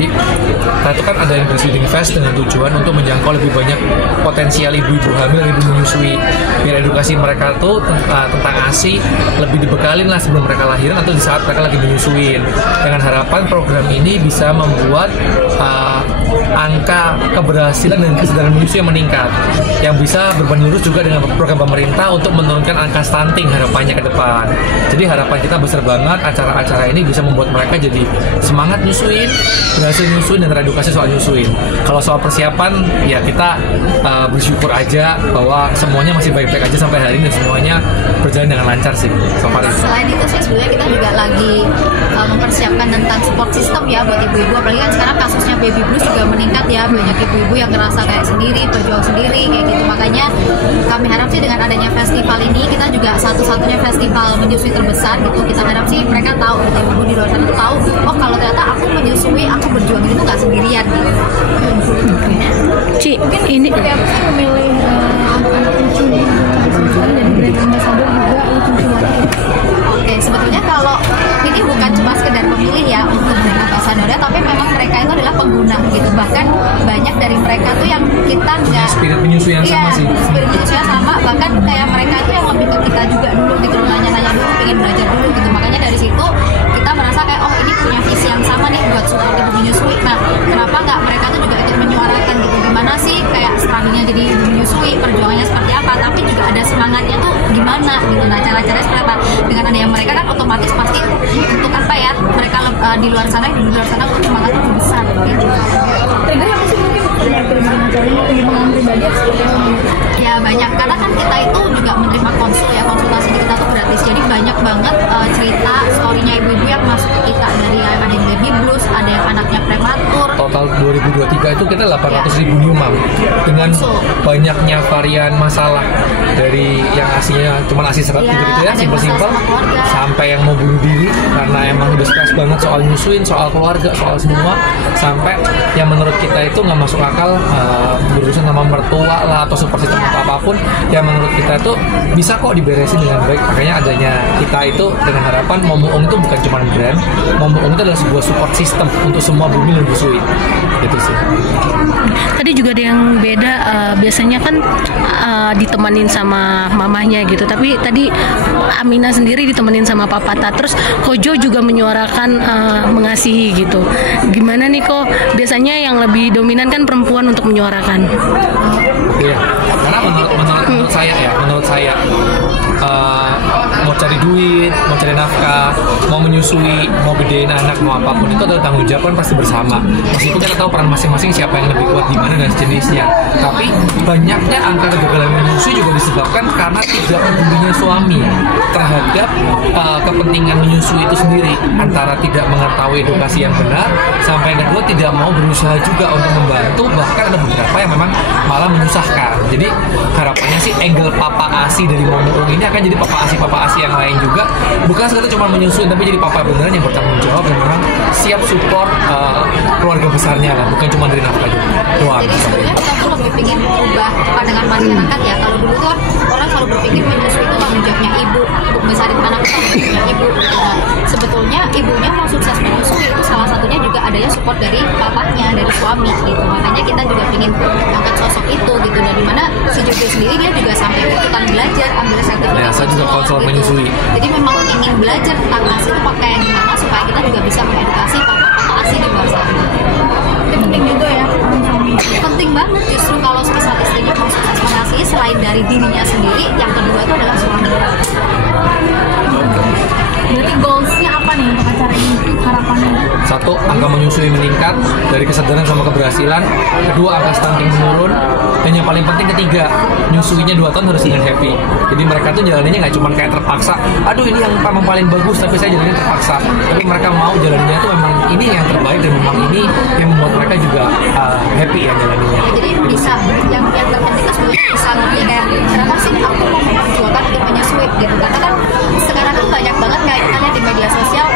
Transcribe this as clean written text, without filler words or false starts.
Jadi kita itu kan ada yang breastfeeding fest dengan tujuan untuk menjangkau lebih banyak potensial ibu-ibu hamil, ibu menyusui, biar edukasi mereka tuh tentang ASI lebih dibekalin lah sebelum mereka lahiran atau di saat mereka lagi menyusuin. Dengan harapan program ini bisa membuat angka keberhasilan dan kesadaran menyusui yang meningkat, yang bisa berbanding lurus juga dengan program pemerintah untuk menurunkan angka stunting harapannya ke depan. Jadi harapan kita besar banget acara-acara ini bisa membuat mereka jadi semangat nyusuin, berhasil nyusuin dan teredukasi soal nyusuin. Kalau soal persiapan ya kita bersyukur aja bahwa semuanya masih baik-baik aja sampai hari ini dan semuanya berjalan dengan lancar sih. Selain itu sih sebenarnya kita juga lagi mempersiapkan tentang support system ya buat ibu-ibu, apalagi kan sekarang kasusnya baby blues juga meningkat ya, banyak ibu-ibu yang ngerasa kayak sendiri, berjuang sendiri kayak gitu. Makanya kami harap sih dengan adanya festival ini, kita juga satu-satunya festival menyusui terbesar gitu, kita harap sih mereka tahu, ibu-ibu di luar sana tuh tahu, oh kalau ternyata aku menyusui, aku berjuang itu nggak sendirian gitu. Ci, mungkin ini apa sih memilih anak lucu jadi brand ambassador juga lucu banget. Oke, sebetulnya kalau ini bukan cuma sekedar pemilih ya untuk brand ambassadornya, tapi memang mereka itu adalah pengguna gitu. Bahkan banyak dari mereka tuh yang kita nggak spirit menyusui yang sama sih. Spirit menyusui yang sama, bahkan kayak mereka itu yang lebih ke kita juga dulu gitu, nanya-nanya dulu, pengen belajar dulu gitu. Makanya dari situ kita merasa kayak oh ini punya visi yang sama nih buat support ibu menyusui. Nah, kenapa nggak mereka tuh juga ikut menyuarakan gitu, gimana sih kayak struggle-nya jadi ibu menyusui, perjuangannya seperti apa, tapi juga ada semangatnya tuh gimana gitu. Nah, cara-caranya seperti apa? Dengan adanya mereka kan otomatis pasti untuk apa ya, mereka di luar sana untuk semangat lebih besar gitu. Triggernya apa sih mungkin dengan acaranya pengembangan pribadi seperti apa? Ya banyak, karena kan kita itu juga menerima konsultasi di kita tuh gratis, jadi banyak banget cerita story-nya ibu-ibu yang masuk ke kita, dari ada yang baby blues, ada yang anaknya prematur. Total 2023 itu kita 800.000 nyumbang dengan banyaknya varian masalah, dari yang asinya cuma asi seret gitu ya, simpel-simpel, sampai yang mau bunuh diri karena emang udah stres banget soal nyusuin, soal keluarga, soal semua, sampai yang menurut kita itu nggak masuk akal, berurusan sama mertua lah atau support system atau apapun yang menurut kita itu bisa kok diberesin dengan baik. Makanya adanya kita itu dengan harapan Momoong itu bukan cuma brand, Momoong itu adalah sebuah support system untuk semua bumi dan busui gitu sih. tadi juga ada yang beda, biasanya kan ditemenin sama mamahnya gitu, tapi tadi Amina sendiri ditemenin sama papata, terus Kojo juga menyuarakan mengasihi gitu. Gimana nih kok biasanya yang lebih dominan kan perempuan untuk menyuarakan? Iya, karena menurut saya mau cari duit, mau cari nafkah, mau menyusui, mau gedein anak, mau apapun itu adalah tanggung jawab kan pasti bersama. Meskipun kita tahu peran masing-masing siapa yang lebih kuat di mana dan sejenisnya, tapi banyaknya angka kegagalan menyusui juga disebabkan karena tidak pedulinya suami terhadap kepentingan menyusui itu sendiri, antara tidak mengetahui edukasi yang benar, sampai yang kedua tidak mau berusaha juga untuk membantu, bahkan ada beberapa yang memang malah menyusahkan. Jadi harapannya sih angle papa ASI dari Momoong ini akan jadi papa ASI yang lain juga, bukan sekedar cuma menyusuin tapi jadi papa beneran yang bertanggung jawab dan memang siap support keluarga besarnya lah, bukan cuma dari nafkah doang. Jadi sebenarnya kita tuh lebih pengen ubah pandangan masyarakat ya. Kalau dulu tuh orang selalu berpikir menyusui itu tanggung jawabnya ibu, untuk besarin anak itu tanggung jawabnya ibu. Nah, sebetulnya ibunya mau sukses menyusui itu salah satunya juga adanya support dari papanya, dari suami gitu. Makanya kita juga pengen angkat sosok itu gitu. Dan dimana si Jojo sendiri dia juga sampai ikutan belajar, ambil sertifikat. Ya, saya juga konselor menyusui. Jadi memang ingin belajar tentang ASI itu pakai yang gimana supaya kita juga bisa mengedukasi papa-papa ASI di luar sana. Itu penting juga ya. Penting banget justru kalau misal istrinya mau sukses mengasihi, selain dari dirinya sendiri, yang kedua itu adalah suami. Berarti goalsnya apa nih untuk acara ini? Harapannya? Satu, angka menyusui meningkat dari kesadaran sama keberhasilan. Kedua, angka stunting menurun. Dan yang paling penting ketiga, nyusuinya 2 tahun harus dengan happy. Jadi mereka tuh jalannya nggak cuma kayak terpaksa, aduh ini yang memang paling bagus tapi saya jalannya terpaksa. Tapi mereka mau jalannya tuh memang ini yang terbaik dan memang ini yang membuat mereka juga happy ya jalannya. Jadi bisa yang terpenting itu sebenarnya bisa ngerti kayak kenapa sih aku mau memperjuangkan untuk menyusui gitu. Karena kan sekarang tuh banyak banget kayak di media sosial